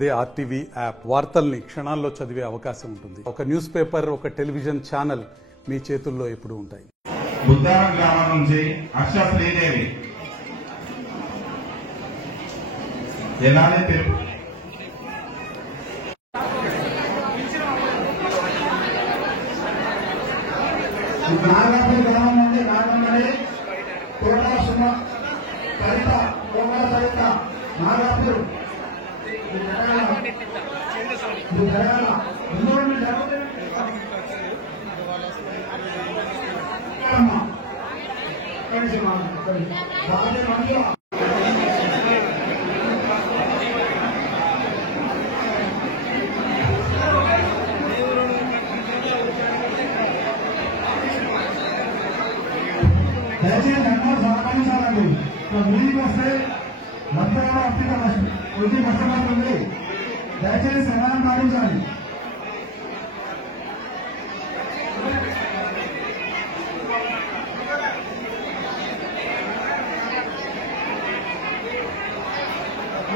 అదే RTV app వార్తల్ని క్షణాల్లో చదివే అవకాశం ఉంటుంది. ఒక న్యూస్ పేపర్, ఒక టెలివిజన్ ఛానల్ మీ చేతుల్లో ఎప్పుడూ ఉంటాయి. బుద్ధారం గ్రామం నుంచి అక్ష శ్రీదేవి ఎలానే తెలుపు నాగపూర్ గ్రామం నుండి నాగమణి తోట సుమ సరిత కోమల సరిత నాగపూర్ దయచేసి అందరూ సహకరించాలండి. మీదికి వస్తే మధ్యలో కొద్ది కష్టపడుతుంది. దయచేసి సహాయం పాటించాలి.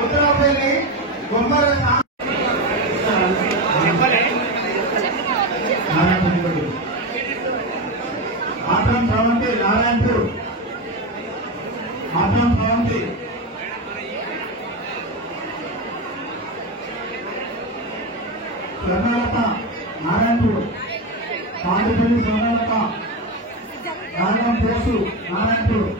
ఉత్తరపల్లి బొమ్మల ఆటం భవంతి నారాయణపూర్ ఆటం భవంతి స్వర్ణలత నారాయణపూర్ పాండిపల్లి స్వర్ణలత నారాయణ పోసు నారాయణపూర్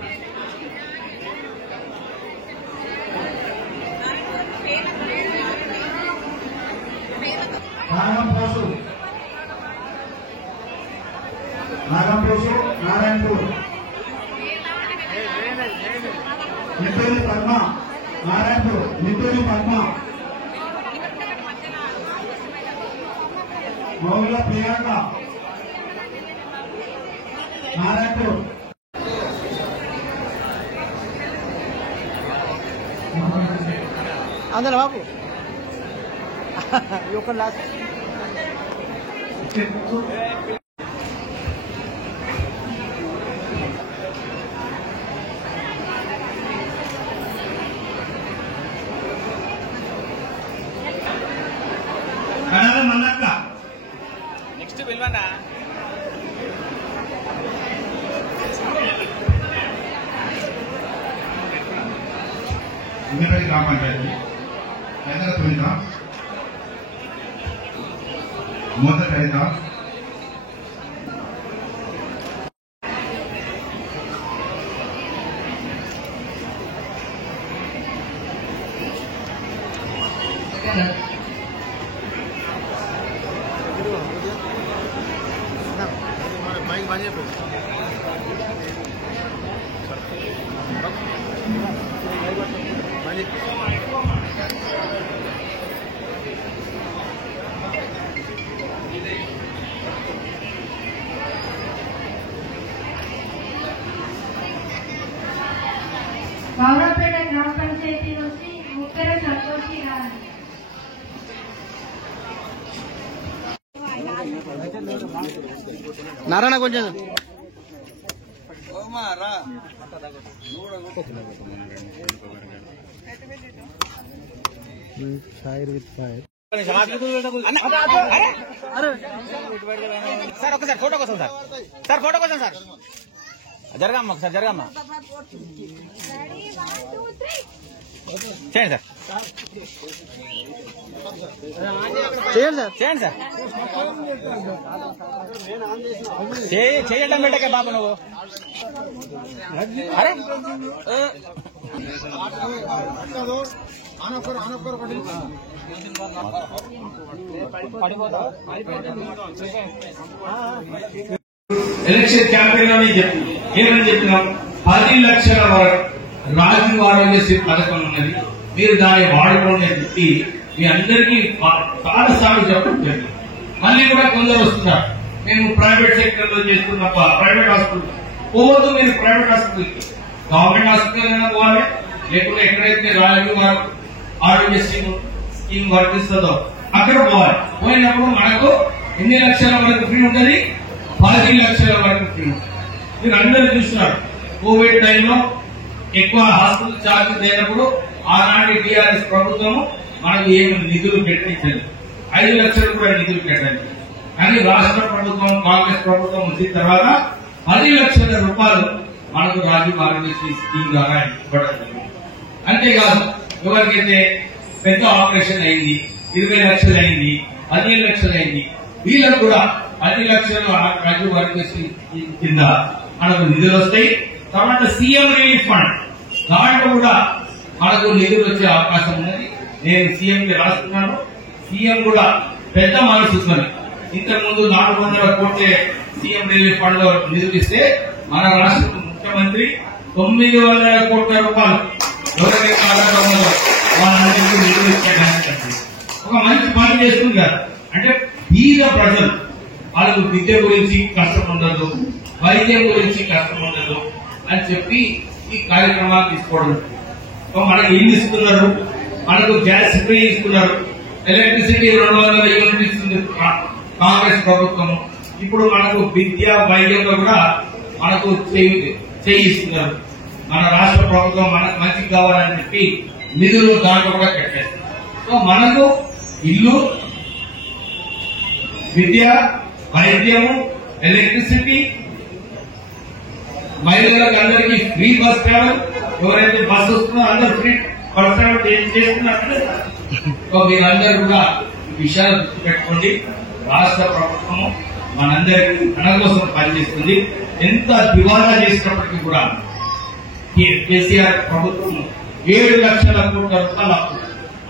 నాగంపోసు నారాయణపూర్ నిత్తూరి పద్మ నారాయణపూర్ నిత్తూరి పద్మ మౌల ప్రియాంక నారాయణపూర్ అందరూ బాబు ఒక లాస్ట్ మల్లక్క నెక్స్ట్ పిలవన్నా ఇంగిరెడ్డి గ్రామ పంచాయతీ పెద్దల సునీత మూత కవిత మైక్ బంద్ చెప్పు గౌరవపేట గ్రామ పంచాయతీ నుంచి ముక్కెర సంతోషి గారు. నారాయణ కొంచెం షాయిర్ విత్ షాయిర్ సార్ ఒకసారి ఫోటో కోసం సార్ ఫోటో కోసం సార్ జరగమ్మా ఒకసారి జరగమ్మా చేయండి సార్ చేయండి సార్ చేయటం పెట్టకే బాబు నువ్వు అరే ఎలక్షన్ క్యాంపెయిన్ లోనే చెప్తుంది ఏమని చెప్తున్నాం 10 లక్షల వరకు రాజీవ్ ఆరోగ్యశ్రీ పథకం ఉన్నది, మీరు దాన్ని వాడుకోండి అని చెప్పి మీ అందరికీ చాలాసార్లు చెప్పడం. మళ్ళీ కూడా కొందరు వస్తున్నారు, మేము ప్రైవేట్ సెక్టర్ లో చేస్తున్న ప్రైవేట్ హాస్పిటల్ పోవద్దు, మీరు ప్రైవేట్ హాస్పిటల్ గవర్నమెంట్ హాస్పిటల్ అయినా పోవాలి, లేకుంటే ఎక్కడైతే రాజీవ్ ఆరోగ్యశ్రీ స్కీమ్ వర్తిస్తుందో అక్కడ పోవాలి. పోయినప్పుడు మనకు ఎన్ని లక్షల వరకు ఫ్రీ ఉంటుంది, 10 లక్షల వరకు ఫ్రీ ఉంటుంది. మీరు అందరూ చూస్తున్నారు, కోవిడ్ టైంలో ఎక్కువ హాస్పిటల్ ఛార్జ్ లేనప్పుడు ఆనాటి టీఆర్ఎస్ ప్రభుత్వం మనకు ఏమి నిధులు కేటాయించాలి, 5 లక్షలు కూడా నిధులు కేటాయించాలి. కానీ రాష్ట్ర ప్రభుత్వం కాంగ్రెస్ ప్రభుత్వం వచ్చిన తర్వాత 10 లక్షల రూపాయలు మనకు రాజీవ్ ఆరోగ్యశ్రీ స్కీమ్ ద్వారా ఇవ్వడం. అంతేకాదు ఎవరికైతే పెద్ద ఆపరేషన్ అయింది, 20 లక్షలు అయింది, 15 లక్షలు అయింది, వీళ్ళకు కూడా 10 లక్షలు రాజీవ్ ఆరోగ్యశ్రీ కింద మనకు నిధులు వస్తాయి. తర్వాత సీఎం రిలీఫ్ ఫండ్ దాంట్లో కూడా మనకు నిధులు వచ్చే అవకాశం ఉన్నది. నేను సీఎం కి రాస్తున్నాను. సీఎం కూడా పెద్ద మనసుతో ఇంతకుముందు 400 కోట్ల సీఎం రిలీఫ్ ఫండ్ లో నిధులు ఇస్తే మన రాష్ట్ర ముఖ్యమంత్రి 900 కోట్ల రూపాయలు ఎవరైతే వాళ్ళందరికీ నిధులు ఇచ్చేదానికి ఒక మంచి పని చేస్తుంది కదా. అంటే బీద ప్రజలు వాళ్ళకు విద్య గురించి కష్టం ఉండదు, వైద్యం గురించి కష్టం ఉండదు అని చెప్పి ఈ కార్యక్రమాలు తీసుకోవడం. మనకు ఇల్లు ఇస్తున్నారు, మనకు గ్యాస్ ఫ్రీ ఇస్తున్నారు, ఎలక్ట్రిసిటీ 200 యూనిట్ ఇస్తుంది కాంగ్రెస్ ప్రభుత్వం. ఇప్పుడు మనకు విద్య వైద్యంలో కూడా మనకు చేయిస్తున్నారు. మన రాష్ట్ర ప్రభుత్వం మనకు మంచిగా కావాలని చెప్పి నిధులు దాంట్లో కూడా కట్టేస్తారు. సో మనకు ఇల్లు, విద్య, వైద్యము, ఎలక్ట్రిసిటీ, మహిళలకు అందరికీ ఫ్రీ బస్ ట్రావెల్, ఎవరైతే బస్సు వస్తున్నారో అందరూ ఫ్రీ బస్ ట్రావెల్ చేస్తున్నారు. మీరందరూ కూడా ఈ విషయాలు గుర్తుపెట్టుకోండి. రాష్ట్ర ప్రభుత్వం మనందరికీ మన కోసం పనిచేస్తుంది. ఎంత దివాలా చేసినప్పటికీ కూడా కేసీఆర్ ప్రభుత్వం 7 లక్షల కోట్ల రూపాయల అప్పు,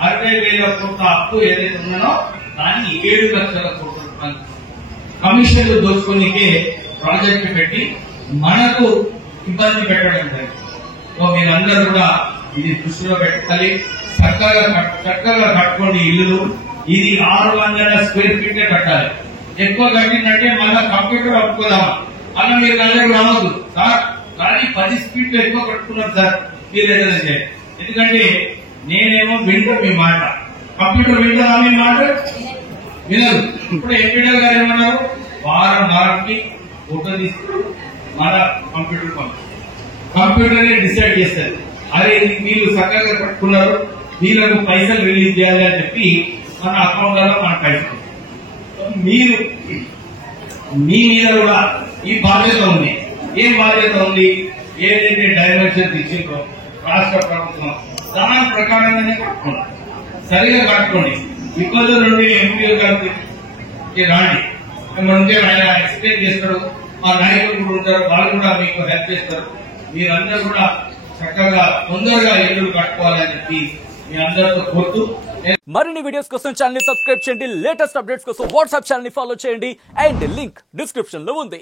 60,000 కోట్ల అప్పు ఏదైతే ఉన్నదో దాన్ని 7 లక్షల కోట్ల రూపాయలు కమిషన్లు దోచుకోనికే ప్రాజెక్టు పెట్టి మనకు ఇబ్బంది పెట్టడం జరిగింది. మీరందరూ కూడా ఇది దృష్టిలో పెట్టాలి. చక్కగా కట్టుకోండి ఇల్లులు. ఇది 600 స్క్వేర్ ఫీట్ కట్టాలి. ఎక్కువ కట్టిందంటే మళ్ళా కంప్యూటర్ అప్పుకోదామా అలా మీరు అందరూ రావద్దు సార్. కానీ 10 స్పీడ్లు ఎక్కువ కట్టుకున్నారు సార్ మీరు ఏదైనా చేయాలి. ఎందుకంటే నేనేమో వింటూ మీ మాట, కంప్యూటర్ వింటుందా మీ మాట వినరు. ఇప్పుడు ఎంపీడీఓ గారు ఏమన్నారు, వారానికి ఫోటో తీసుకుని మన కంప్యూటర్ కంప్యూటర్ డిసైడ్ చేస్తారు. అరే వీళ్ళు చక్కగా కట్టుకున్నారు, వీళ్ళకు పైసలు రిలీజ్ చేయాలి అని చెప్పి మన అకౌంట్ ద్వారా మన పైసలు. మీరు మీ మీద కూడా ఈ బాధ్యత ఉంది. ఏం బాధ్యత ఉంది? ఏదైతే డైమెన్షన్ ఇచ్చిందో రాష్ట్ర ప్రభుత్వం దాని ప్రకారంగానే కట్టుకోండి, సరిగా కట్టుకోండి. ఇబ్బందుల నుండి ఎంపీ గారికి రాండి, ఉంటే ఆయన ఎక్స్ప్లెయిన్ చేస్తారు. మా నాయకులు కూడా ఉంటారు, వాళ్ళు కూడా మీకు హెల్ప్ చేస్తారు. మీరందరూ కూడా చక్కగా తొందరగా ఇల్లు కట్టుకోవాలని చెప్పి మీ అందరితో కోరుతూ మరిన్ని వీడియోస్ కోసం ఛానల్ ని సబ్స్క్రైబ్ చేయండి. లేటెస్ట్ అప్డేట్స్ కోసం వాట్సాప్ ఛానల్ ని ఫాలో చేయండి. అండ్ లింక్ డిస్క్రిప్షన్ లో ఉంది.